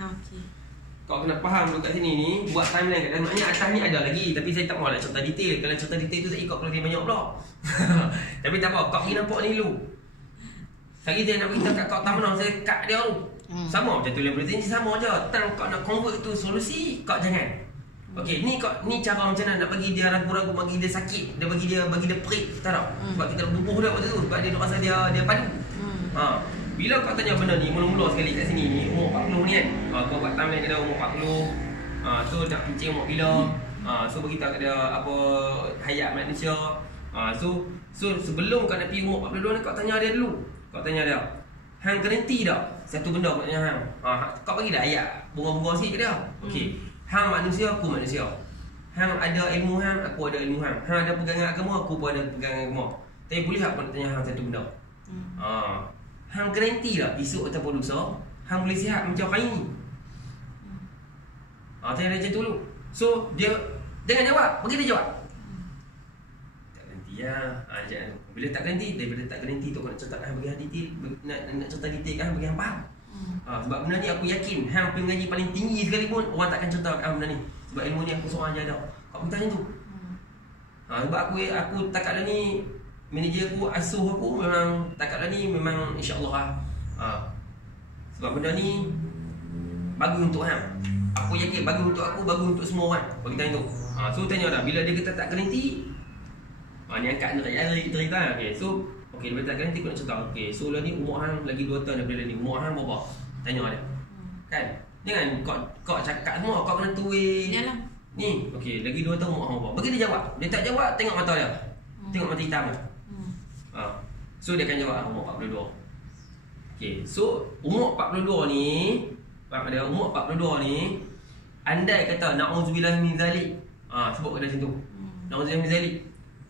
Okey. Kau kena faham dulu kat sini ni, buat timeline kat dalam. Maknanya atas ni ada lagi, tapi saya tak mahu nak cerita detail. Kalau cerita detail tu saya ikut kalau dia banyak pula. Tapi tak apa, kau pergi nampak ni dulu. Sekali saya nak beritahu kat kau tak menang, saya kat dia tu. Sama macam tu yang berarti sama je. Tang kau nak convert tu solusi, kau jangan. Okey, ni cara macam mana nak bagi dia ragu-ragu, bagi dia sakit, dia bagi dia perik, tahu tak? Sebab kita bubuh dah waktu tu, sebab dia nak rasa dia padu. Bila kau tanya benda ni mula-mula sekali kat sini ni, umur 40 ni kan. Kau buat timeline kat dia umur 40. So nak kencing umur bila? So beritahu kat dia apa hayat manusia. So sebelum kau nak pergi umur 42 ni, kau tanya dia dulu. Kau tanya dia, hang garanti tak satu benda kau tanya hang? Kau bagi dah ayat bunga-bunga sikit ke dia. Okey. Hang manusia, aku manusia. Hang ada ilmu hang, aku ada ilmu hang. Hang ada pegangan agama, aku pun ada pegangan agama. Tapi boleh tak aku nak tanya hang satu benda? Hang garanti tak esok ataupun lusa hang boleh sihat macam hari ni? Tanya dia macam tu dulu. So dia jangan jawab, bagi dia jawab. Tak garanti lah. Bila tak garanti, daripada tak garanti tu kau nak cerita hang bagi hang detail, nak cerita detail kan bagi hang faham. Sebab benda ni aku yakin hang punya gaji paling tinggi sekali pun orang takkan cerita kat hang benda ni. Sebab ilmu ni aku seorang je ada. Kau bertanya tu. Sebab aku takat dah ni, manager aku, asuh aku memang takat dah ni memang insya-Allah lah. Sebab benda ni bagus untuk hang. Aku yakin bagus untuk aku, bagus untuk semua orang. Bagi tanya tu. So tanya dah, bila dia kata tak garanti, ni angkat ni cerita. Okay, so okey, dia tak garanti aku nak cerita. Okey, so lah ni umur hang lagi 2 tahun daripada ni. Umur hang berapa? Tanya dia. Kan? Jangan kau cakap semua, kau kena tulis. Yalah. Ni, okey, lagi 2 tahun umur hang berapa? Bagi dia jawab. Dia tak jawab, tengok mata dia. Tengok mata hitam dia. So dia akan jawab umur 42. Okey, so umur 42 ni, dia umur 42 ni, andai kata na'udzubillah min zalik. Sebut kat dia macam tu. Na'udzubillah min zalik.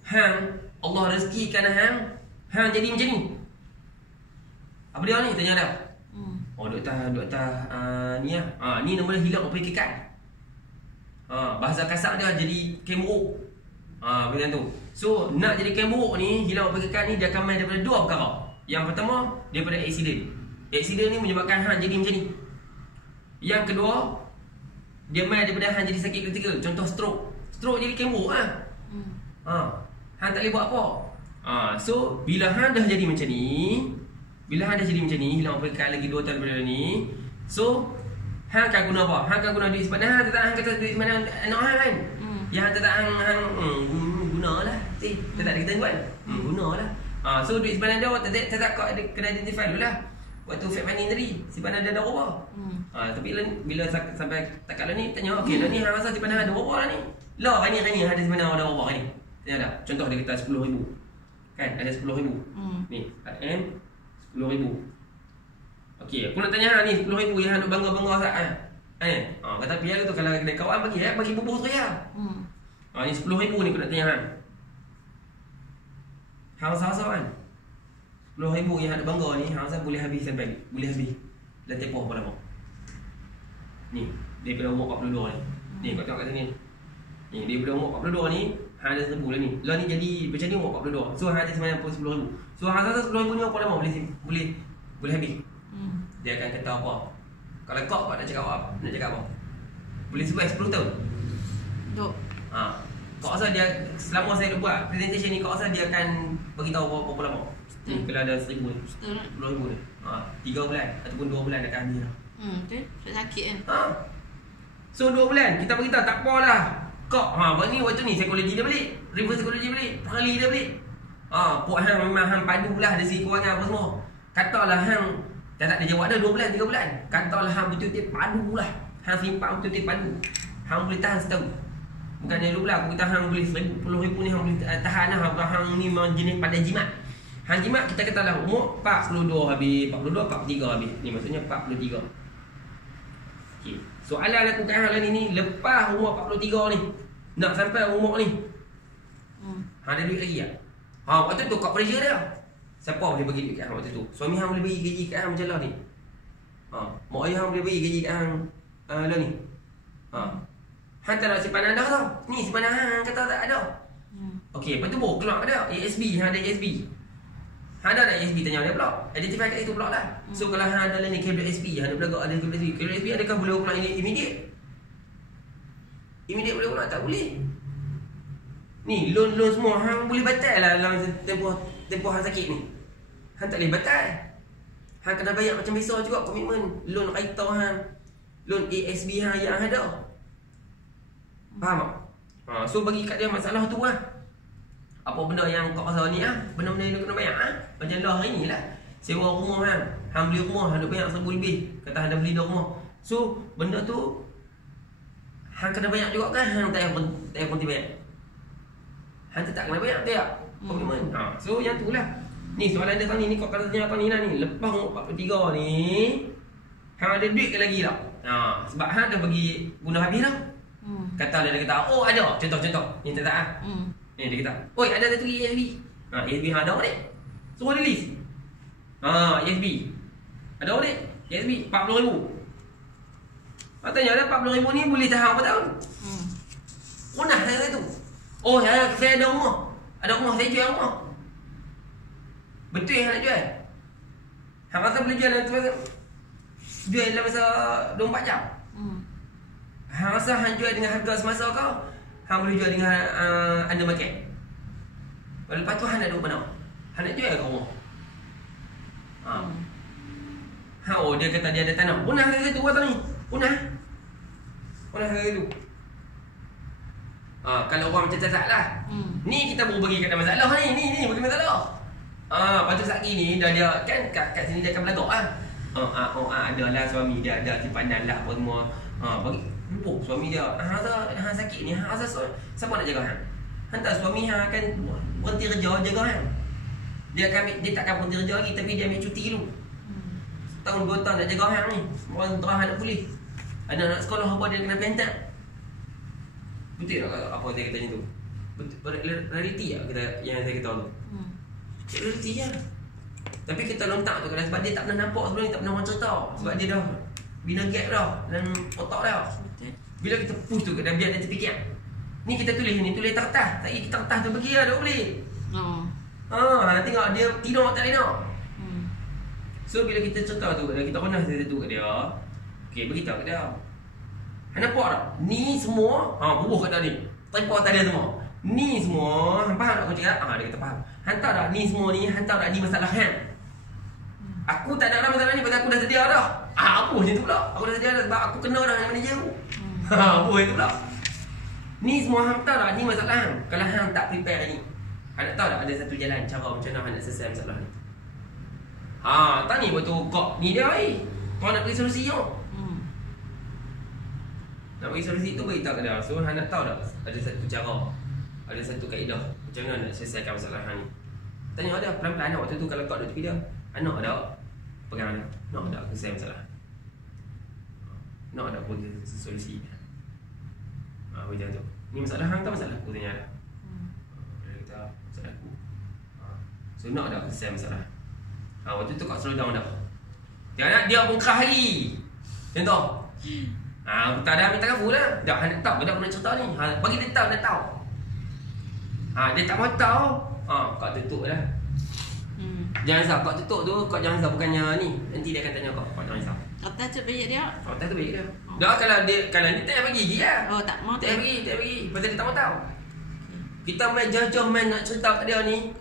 Hang Allah rezekikan hang jadi macam ni. Apa dia ni? Tanya dia. Doktor ni lah. Ni nama dia hilang pekikan. Bahasa kasar dia jadi kemuruk. Macam tu. So nak jadi kemuruk ni, hilang pekikan ni, dia akan main daripada 2 perkara. Yang pertama, daripada aksiden. Aksiden ni menyebabkan hang jadi macam ni. Yang kedua, dia main daripada hang jadi sakit kritikal. Contoh stroke. Stroke jadi kemuruk lah. Hang tak boleh buat apa. So bila hang dah jadi macam ni, hilang pekan lagi 2 tahun daripada ni, so hang akan guna apa? Hang akan guna duit sebenarnya. Hang tak kata duit sebenarnya anak hang kan. Yang hang tak gunalah. Tak ada kita buat. Gunalah. So duit sebenarnya dia tak kau kena identify dulu lah. Waktu fake money tadi, simpanan dia ada berapa? Tapi bila sampai takat ni tanya, okey, ni hang rasa simpanan ada berapa lah ni? Lah ni ada simpanan ada berapa ni? Tanya dah. Contoh dia kata 10,000. Kan ada 10,000. Ni RM 10,000. Okey, aku nak tanya hang ni 10,000 yang hang nak bangga-bangga sangat. Kata pihak tu kalau ada kawan bagi bubuh tu ya. Ni 10,000 ni aku nak tanya hang. Hang rasa kan? 10,000 yang hang nak bangga ni, hang rasa boleh habis sampai dah tempoh berapa lama? Ni, daripada umur 42 ni. Ni kau tengok kat sini. Ni daripada umur 42 ni, hang ada 1,000 lah ni. Lah ni jadi macam ni umur 42. So hang ada sebenarnya 10,000. So hang rasa 10,000 ni berapa lama boleh habis? Dia akan kata apa? Kalau kau nak cakap apa? Boleh survive 10 tahun? Duk. Kau rasa dia selama saya buat presentation ni, kau rasa dia akan beritahu berapa lama? Ni kalau ada 1,000 ni, 10,000 ni, 3 bulan ataupun 2 bulan akan habis lah. Betul. Tak sakit kan? So 2 bulan kita beritahu tak apalah. Kau waktu ni psikologi dia balik, reverse psikologi balik, perali dia balik. Puak hang memang hang padu lah dari segi kewangan apa semua. Katalah hang tak ada jawab dah 2 bulan 3 bulan. Katalah hang betul-betul padu lah. Hang simpan betul-betul padu. Hang boleh tahan setahun. Bukannya 2 bulan aku kata hang boleh 10,000 ni hang boleh tahan lah. Hang ni memang jenis pandai jimat. Hang jimat kita katalah umur 42 habis, 42 43 habis. Ni maksudnya 43. Okey. Soalan aku kat hang ni lepas umur 43 ni nak sampai umur ni. Hang ada duit lagi tak? Waktu tu kat pressure dia. Siapa boleh bagi duit kat hang waktu tu? Suami hang boleh bagi gaji kat hang macam lah ni. Mak ayah hang boleh bagi gaji kat hang lah ni. Hang tak nak simpanan dah tau. Ni simpanan hang kata tak ada. Okey, lepas tu baru keluar dia ASB, hang ada ASB. Hang ada tak USB tanya dia pula. Identify kat itu pula lah. So kalau hang ada ni kabel SP, hang nak belagak ada kabel SP. Kabel SP adakah boleh pula immediate? Immediate boleh pula? Tak boleh. Ni loan semua hang boleh batal lah dalam tempoh hang sakit ni. Hang tak boleh batal. Hang kena bayar macam biasa juga komitmen loan kereta hang, loan ASB hang yang ada. Faham tak? So bagi kat dia masalah tu lah. Apa benda yang kau rasa ni benda-benda yang kena bayar macam lah hari ni lah. Sewa rumah hang beli rumah, hang ada bayar 1,000 lebih. Kata hang dah beli dah rumah. So benda tu hang kena bayar juga kan? Hang tak payah berhenti bayar. Hang tak kena bayar tak? Komitmen. So yang tu lah. Ni soalan dia tadi ni, kau kata tanya tadi lah ni. Lepas umur 43 ni, hang ada duit ke lagi tak? Sebab hang dah bagi guna habis dah. Kata dia kata, oh ada. Contoh. Ni tak ni dia kata, oi ada satu ESB. ESB hang ada ni. Suruh dia list. ESB. Ada ni? ESB 40,000. Tanya dia 40,000 ni boleh tahan berapa tahun? Punah saya tu. Oh saya ada rumah. Ada rumah, saya jual rumah. Betul yang nak jual? Hang rasa boleh jual dalam masa 24 jam? Hang rasa hang jual dengan harga semasa kau? Hang boleh jual dengan under market. Lepas tu hang nak duduk mana? Hang nak jual ke rumah? Dia kata dia ada tanah. Punah saya tu kata ni. Punah saya tu. Kalau orang macam tak lah. Ni kita baru bagi kat masalah ni bagi masalah. Lepas tu saat ni dah dia kan kat sini dia akan berlagak adalah suami dia ada simpanan lah apa semua. Bagi suami dia hang sakit ni, hang rasa siapa nak jaga hang? Hang tak suami hang akan berhenti kerja jaga hang. Dia tak akan berhenti kerja lagi, tapi dia ambil cuti dulu. Tahun 2 tahun nak jaga hang ni. Orang terah nak pulih. Anak-anak sekolah apa dia kena pentak. Betul tak apa saya kata macam tu? Realiti tak kita yang saya kata tu? Realiti je. Tapi kita lontak tu kan sebab dia tak pernah nampak sebelum ni, tak pernah orang cerita. Sebab dia dah bina gap dah dalam otak dah. Bila kita push tu dan biar dia terfikir. Ni kita tulis kertas. Tak kita kertas tu pergi lah, tak boleh. Tengok dia tidur tak boleh nak. So bila kita cerita tu dan kita pernah satu kat dia, okey beritahu kat dia. Hang nampak tak? Ni semua bubuh kat dia ni. Tempoh tadi semua. Ni semua hang faham tak aku cakap? Dia kata faham. Hang tahu tak ni semua ni, hang tahu tak ni masalah hang. Aku tak ada masalah ni pasal aku dah sedia dah. Apa macam tu pula? Aku dah sedia dah sebab aku kena dah dengan manager aku. Apa itu pula? Ni semua hang tahu tak ni masalah hang. Kalau hang tak prepare ni, hang nak tahu tak ada satu jalan cara macam mana hang nak selesai masalah ni. Tak ni betul kok ni dia kau nak bagi solusi yo. Nak bagi solusi tu beritahu ke dia. So hang nak tahu tak ada satu cara, ada satu kaedah macam mana nak selesaikan masalah hang ni. Tanya dia pelan-pelan waktu tu kalau kau duduk tepi dia. Anak ada pegang dia. Nak ada selesai masalah. Nak ada pun solusi. Macam tu. Ni masalah hang tak masalah aku tanya dia. Dia kata masalah aku. So nak ada selesai masalah. Waktu tu kau slow down dah. Dia pun kerah lagi. Contoh. Tak ada minta kafu lah. Dah nak tahu budak nak cerita ni. Bagi dia tahu, nak tahu. Dia tak mau tahu. Kau tutup lah. Jangan risau, kau tutup tu, kau jangan risau bukannya ni. Nanti dia akan tanya kau jangan risau. Kata tu bayar dia. Tak tu bayar dia. Dah kalau ni tak payah bagi lagi lah. Tak mau tak bagi. Pasal dia tak mau tahu. Kita main jauh-jauh main nak cerita kat dia ni.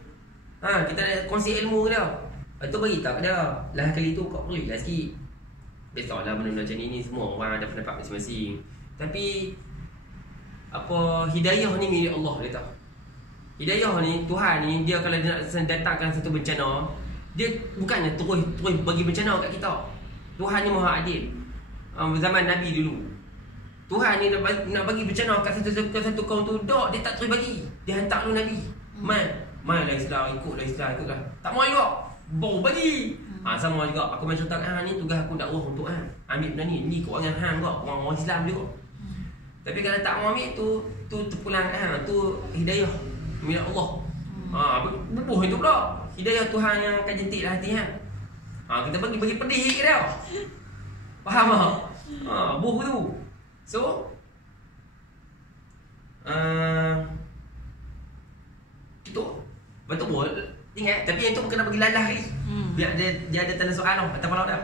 Kita nak kongsi ilmu ke dia. Lepas tu bagi tahu kat dia. Lain kali tu kau boleh lah sikit. Biasalah benda-benda macam ni semua orang ada pendapat masing-masing. Tapi hidayah ni milik Allah dia tahu. Hidayah ni Tuhan ni dia kalau dia nak datangkan satu bencana, dia bukannya terus bagi bencana kat kita. Tuhan ni Maha Adil. Zaman Nabi dulu. Tuhan ni nak bagi bencana kat satu kaum tu, dia tak terus bagi. Dia hantar dulu Nabi. Mai lah Islam, ikutlah. Tak mau juga. Baru bagi. Sama juga aku main cerita kat hang ni, tugas aku dakwah untuk hang. Ambil benda ni keuangan hang kau, orang Islam juga. Tapi kalau tak mau ambil tu terpulang kat hang, tu hidayah milik Allah. Bubuh itu pula. Hidayah Tuhan yang akan jentiklah hati hang. Kita bagi pedih ke dia. Faham tak? Buh tu. So tutup. Betul. Ingat ingat. Tapi yang tu kena bagi lalah lagi. Biar dia ada tanda soal atas kepala dah.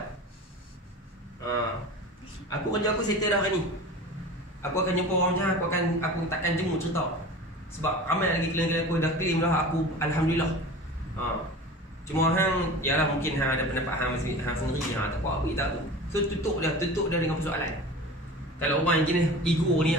Aku kerja aku settle dah hari ni. Aku akan jumpa orang macam aku takkan jemput cerita. Sebab ramai lagi klien-klien aku dah claim dah aku alhamdulillah. Cuma yalah mungkin ada pendapat hang sendiri tak kuat beritahu tu. So tutup dia dengan persoalan. Kalau orang jenis ego ni